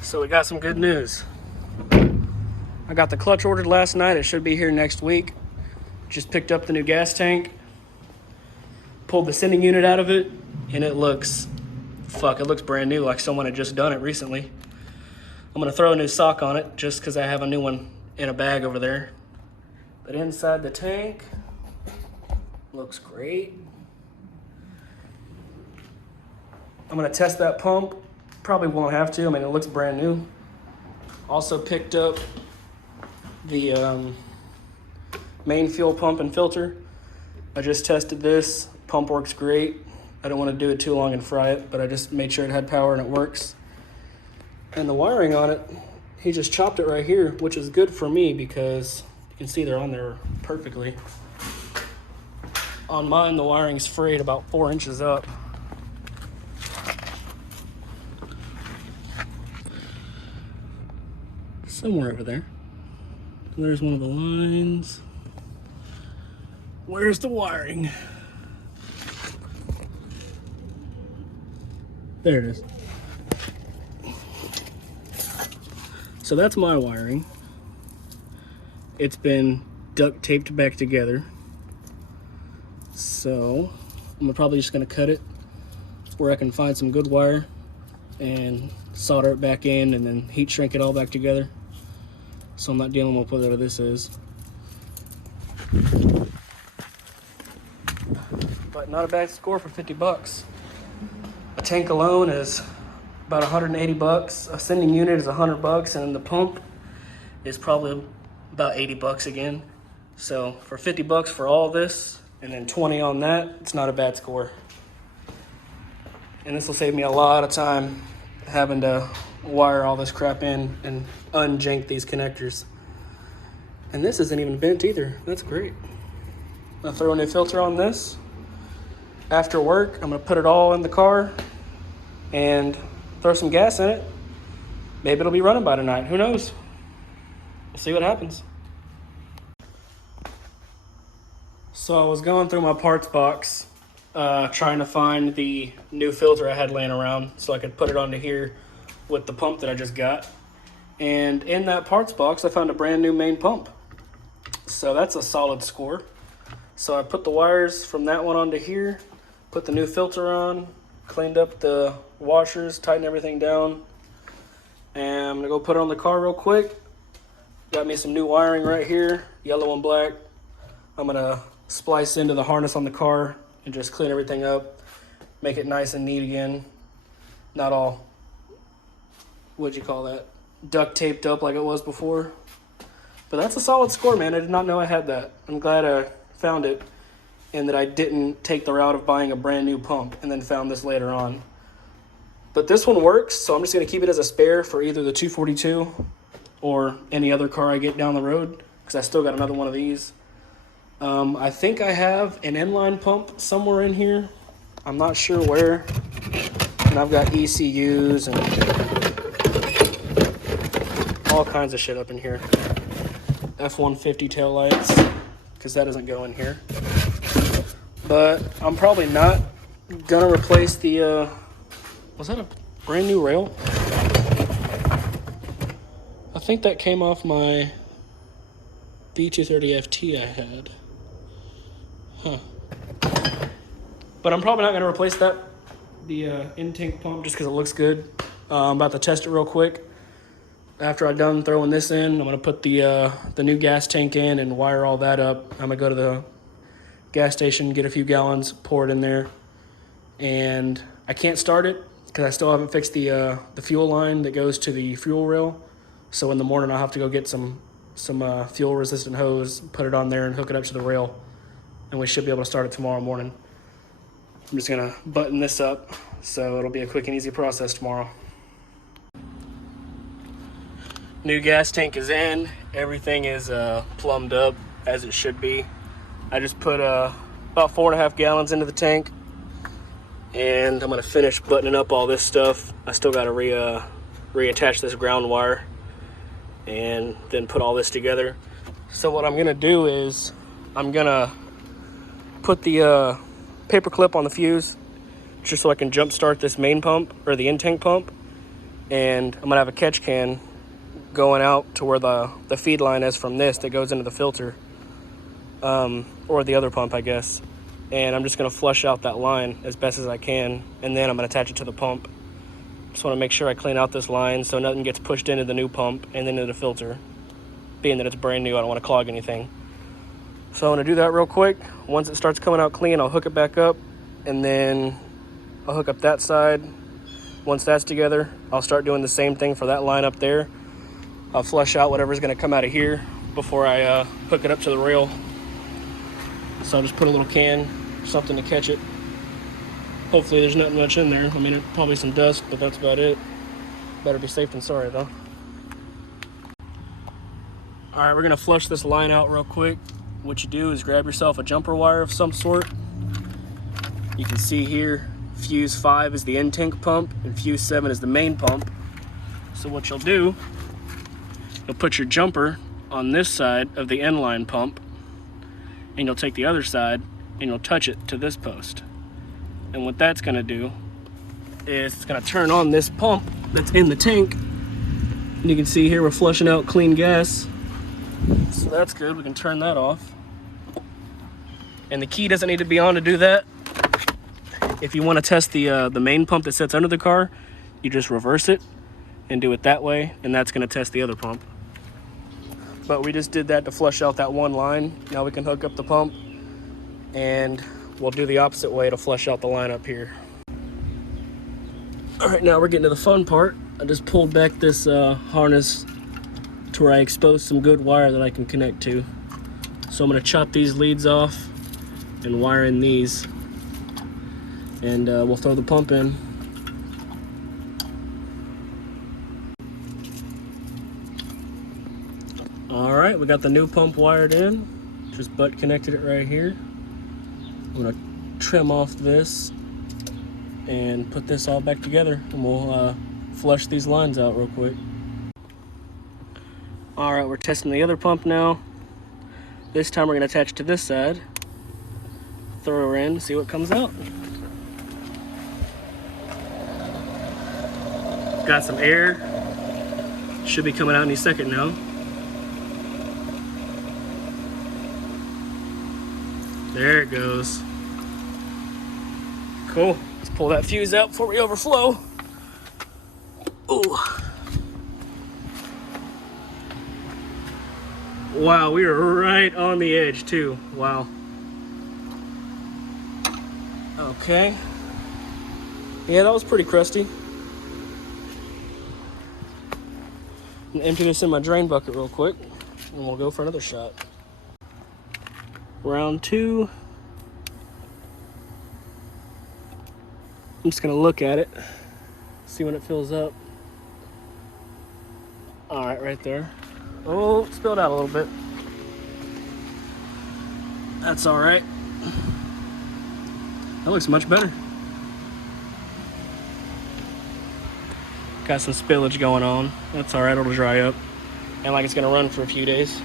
So we got some good news. I got the clutch ordered last night. It should be here next week. Just picked up the new gas tank, pulled the sending unit out of it, and it looks brand new, like someone had just done it recently. I'm gonna throw a new sock on it just because I have a new one in a bag over there. But inside the tank, looks great. I'm gonna test that pump. Probably won't have to, I mean, it looks brand new. Also picked up the main fuel pump and filter. I just tested this. Pump works great. I don't want to do it too long and fry it, but I just made sure it had power and it works. And the wiring on it, he just chopped it right here, which is good for me because you can see they're on there perfectly. On mine, the wiring's frayed about 4 inches up. Somewhere over there. There's one of the lines. Where's the wiring? There it is. So that's my wiring. It's been duct taped back together. So I'm probably just gonna cut it where I can find some good wire and solder it back in and then heat shrink it all back together. So I'm not dealing with whatever this is. But not a bad score for 50 bucks. A tank alone is about 180 bucks. A sending unit is 100 bucks, and the pump is probably about 80 bucks again. So for 50 bucks for all this, and then 20 on that, it's not a bad score. And this will save me a lot of time having to wire all this crap in and unjank these connectors. And this isn't even bent either. That's great. I'll throw a new filter on this. After work, I'm gonna put it all in the car and throw some gas in it. Maybe it'll be running by tonight. Who knows? We'll see what happens. So I was going through my parts box, trying to find the new filter I had laying around so I could put it onto here with the pump that I just got. And in that parts box, I found a brand new main pump. So that's a solid score. So I put the wires from that one onto here, put the new filter on, cleaned up the washers, tightened everything down. And I'm gonna go put it on the car real quick. Got me some new wiring right here, yellow and black. I'm gonna splice into the harness on the car and just clean everything up, make it nice and neat again. Not all, what'd you call that? Duct taped up like it was before. But that's a solid score, man. I did not know I had that. I'm glad I found it and that I didn't take the route of buying a brand new pump and then found this later on. But this one works, so I'm just gonna keep it as a spare for either the 242 or any other car I get down the road, because I still got another one of these. I think I have an inline pump somewhere in here. I'm not sure where. And I've got ECUs and all kinds of shit up in here. F-150 taillights, because that doesn't go in here. But I'm probably not gonna replace the, was that a brand new rail? I think that came off my B230FT I had. Huh. But I'm probably not gonna replace that, the in-tank pump, just because it looks good. I'm about to test it real quick. After I'm done throwing this in, I'm gonna put the new gas tank in and wire all that up. I'm gonna go to the gas station, get a few gallons, pour it in there. And I can't start it because I still haven't fixed the fuel line that goes to the fuel rail. So in the morning I'll have to go get some fuel resistant hose, put it on there and hook it up to the rail. And we should be able to start it tomorrow morning. I'm just gonna button this up so it'll be a quick and easy process tomorrow. New gas tank is in. Everything is plumbed up as it should be. I just put about 4.5 gallons into the tank, and I'm gonna finish buttoning up all this stuff. I still gotta reattach this ground wire and then put all this together. So what I'm gonna do is I'm gonna put the paper clip on the fuse just so I can jump start this main pump or the in-tank pump. and I'm gonna have a catch can going out to where the feed line is from this that goes into the filter, or the other pump, I guess. And I'm just gonna flush out that line as best as I can, and then I'm gonna attach it to the pump. Just wanna make sure I clean out this line so nothing gets pushed into the new pump and then into the filter. Being that it's brand new, I don't wanna clog anything. So I'm gonna do that real quick. Once it starts coming out clean, I'll hook it back up, and then I'll hook up that side. Once that's together, I'll start doing the same thing for that line up there. I'll flush out whatever's gonna come out of here before I hook it up to the rail. So I'll just put a little can, something to catch it. Hopefully there's nothing much in there. I mean, probably some dust, but that's about it. Better be safe than sorry though. All right, we're gonna flush this line out real quick. What you do is grab yourself a jumper wire of some sort. You can see here, fuse 5 is the intake pump and fuse 7 is the main pump. So what you'll do, you'll put your jumper on this side of the end line pump, and you'll take the other side and you'll touch it to this post. And what that's gonna do is it's gonna turn on this pump that's in the tank. And you can see here we're flushing out clean gas. So that's good, we can turn that off. And the key doesn't need to be on to do that. If you wanna test the main pump that sits under the car, you just reverse it and do it that way, and that's gonna test the other pump. But we just did that to flush out that one line. Now we can hook up the pump, and we'll do the opposite way to flush out the line up here. All right, now we're getting to the fun part. I just pulled back this harness to where I exposed some good wire that I can connect to. So I'm gonna chop these leads off and wire in these, and we'll throw the pump in. All right, we got the new pump wired in. Just butt connected it right here. I'm gonna trim off this and put this all back together, and we'll flush these lines out real quick. All right, we're testing the other pump now. This time we're gonna attach it to this side, throw her in, see what comes out. Got some air. Should be coming out any second now. There it goes. Cool. Let's pull that fuse out before we overflow. Ooh. Wow, we are right on the edge too. Wow. Okay. Yeah, that was pretty crusty. I'm gonna empty this in my drain bucket real quick, and we'll go for another shot. Round 2. I'm just gonna look at it, see when it fills up. All right, right there. Oh, spilled out a little bit. That's all right. That looks much better. Got some spillage going on. That's all right, it'll dry up. And like it's gonna run for a few days.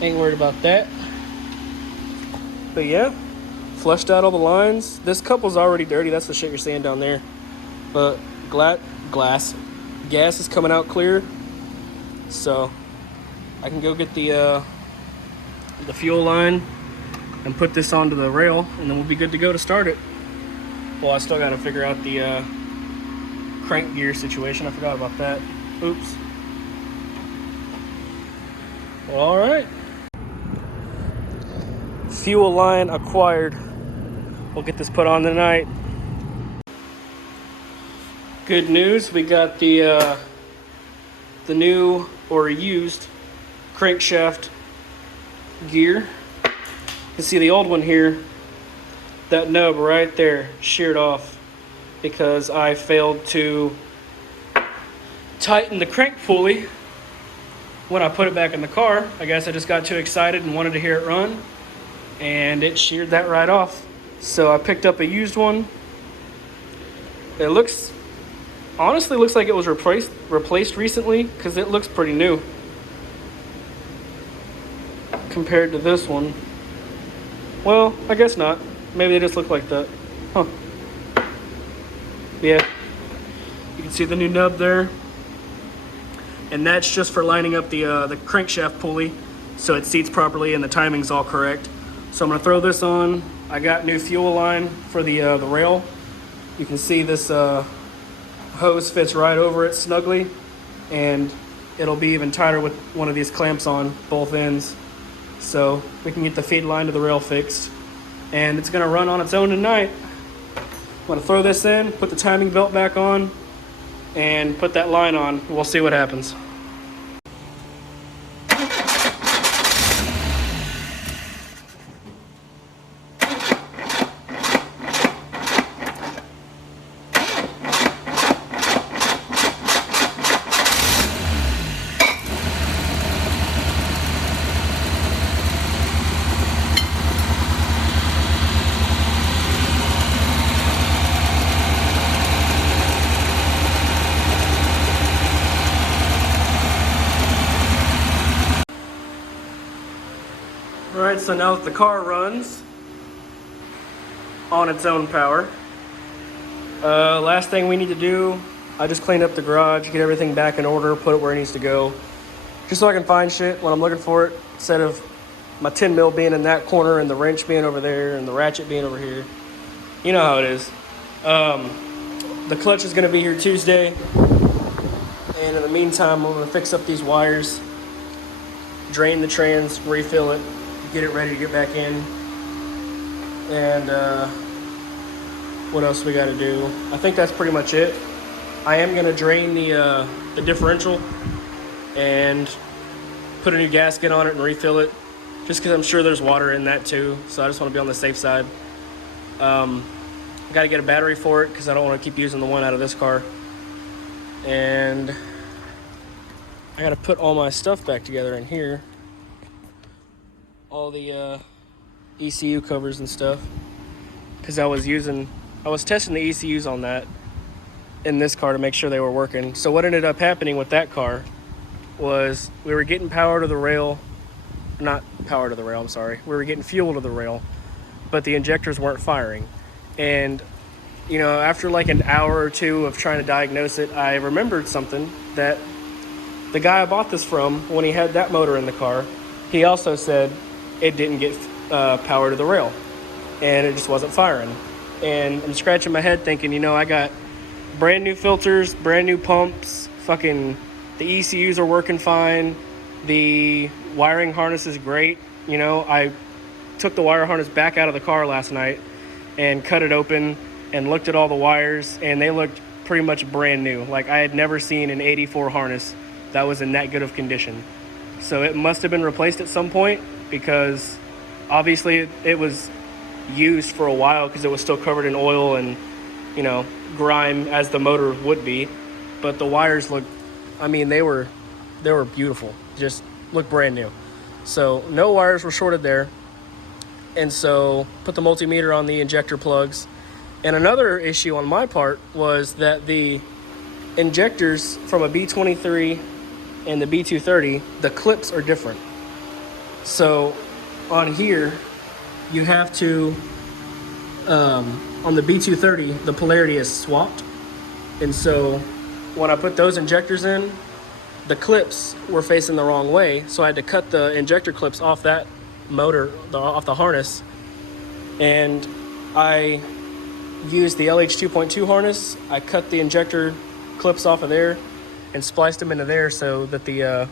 Ain't worried about that. But yeah, flushed out all the lines. This cup was already dirty. That's the shit you're seeing down there. But gas is coming out clear. So I can go get the fuel line and put this onto the rail, and then we'll be good to go to start it. Well, I still gotta figure out the crank gear situation. I forgot about that. Oops. Well, all right. Fuel line acquired. We'll get this put on tonight. Good news, we got the new or used crankshaft gear. You can see the old one here, that nub right there sheared off because I failed to tighten the crank pulley when I put it back in the car. I guess I just got too excited and wanted to hear it run, and it sheared that right off. So I picked up a used one. It honestly looks like it was replaced recently, because it looks pretty new compared to this one. Well, I guess not. Maybe they just look like that. Huh. Yeah, you can see the new nub there. And that's just for lining up the crankshaft pulley so it seats properly and the timing's all correct. So I'm gonna throw this on. I got new fuel line for the rail. You can see this hose fits right over it snugly, and it'll be even tighter with one of these clamps on both ends. So we can get the feed line to the rail fixed, and it's gonna run on its own tonight. I'm gonna throw this in, put the timing belt back on, and put that line on. We'll see what happens. Alright, so now that the car runs on its own power, last thing we need to do, I just cleaned up the garage, get everything back in order, put it where it needs to go, just so I can find shit when I'm looking for it, instead of my 10 mil being in that corner and the wrench being over there and the ratchet being over here. You know how it is. The clutch is going to be here Tuesday, and in the meantime, I'm going to fix up these wires, drain the trans, refill it, get it ready to get back in. And what else we got to do? I think that's pretty much it. I am going to drain the differential and put a new gasket on it and refill it, just because I'm sure there's water in that too, so I just want to be on the safe side. Got to get a battery for it because I don't want to keep using the one out of this car. And I got to put all my stuff back together in here. All the ECU covers and stuff, because I was testing the ECUs on that in this car to make sure they were working. So what ended up happening with that car was we were getting power to the rail, not power to the rail, I'm sorry. We were getting fuel to the rail, but the injectors weren't firing. And you know, after like an hour or two of trying to diagnose it, I remembered something that the guy I bought this from, when he had that motor in the car, he also said it didn't get power to the rail and it just wasn't firing. And I'm scratching my head thinking, you know, I got brand new filters, brand new pumps, fucking the ECUs are working fine, the wiring harness is great. You know, I took the wire harness back out of the car last night and cut it open and looked at all the wires, and they looked pretty much brand new. Like, I had never seen an 84 harness that was in that good of condition. So it must have been replaced at some point, because obviously it was used for a while because it was still covered in oil and, you know, grime as the motor would be. But the wires looked, I mean, they were beautiful, just looked brand new. So no wires were shorted there. And so put the multimeter on the injector plugs. And another issue on my part was that the injectors from a B23 and the B230, the clips are different. So on here, you have to, on the B230, the polarity is swapped. And so when I put those injectors in, the clips were facing the wrong way. So I had to cut the injector clips off that motor, off the harness. And I used the LH 2.2 harness. I cut the injector clips off of there and spliced them into there so that the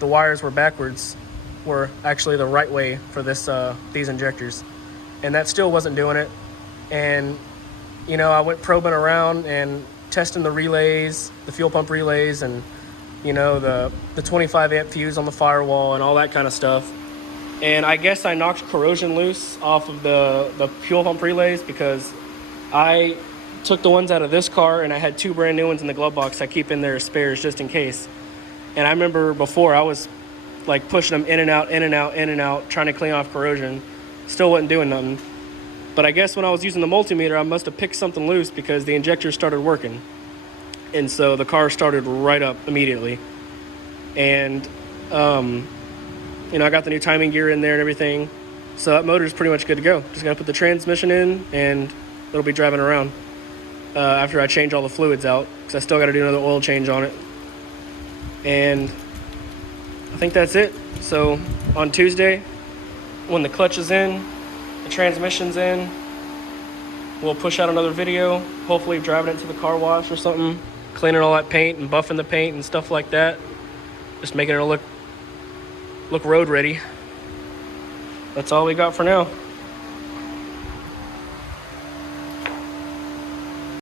wires were backwards, were actually the right way for this these injectors. And that still wasn't doing it. And you know, I went probing around and testing the relays, the fuel pump relays, and you know, the 25 amp fuse on the firewall and all that kind of stuff. And I guess I knocked corrosion loose off of the fuel pump relays, because I took the ones out of this car and I had two brand new ones in the glove box I keep in there as spares just in case. And I remember before I was like pushing them in and out, in and out, in and out, trying to clean off corrosion. Still wasn't doing nothing. But I guess when I was using the multimeter, I must have picked something loose, because the injectors started working. And so the car started right up immediately. And, you know, I got the new timing gear in there and everything. So that motor is pretty much good to go. Just got to put the transmission in and it'll be driving around. after I change all the fluids out, because I still got to do another oil change on it. And I think that's it. So on Tuesday, when the clutch is in, the transmission's in, we'll push out another video, hopefully driving it to the car wash or something, cleaning all that paint and buffing the paint and stuff like that, just making it look road ready. That's all we got for now.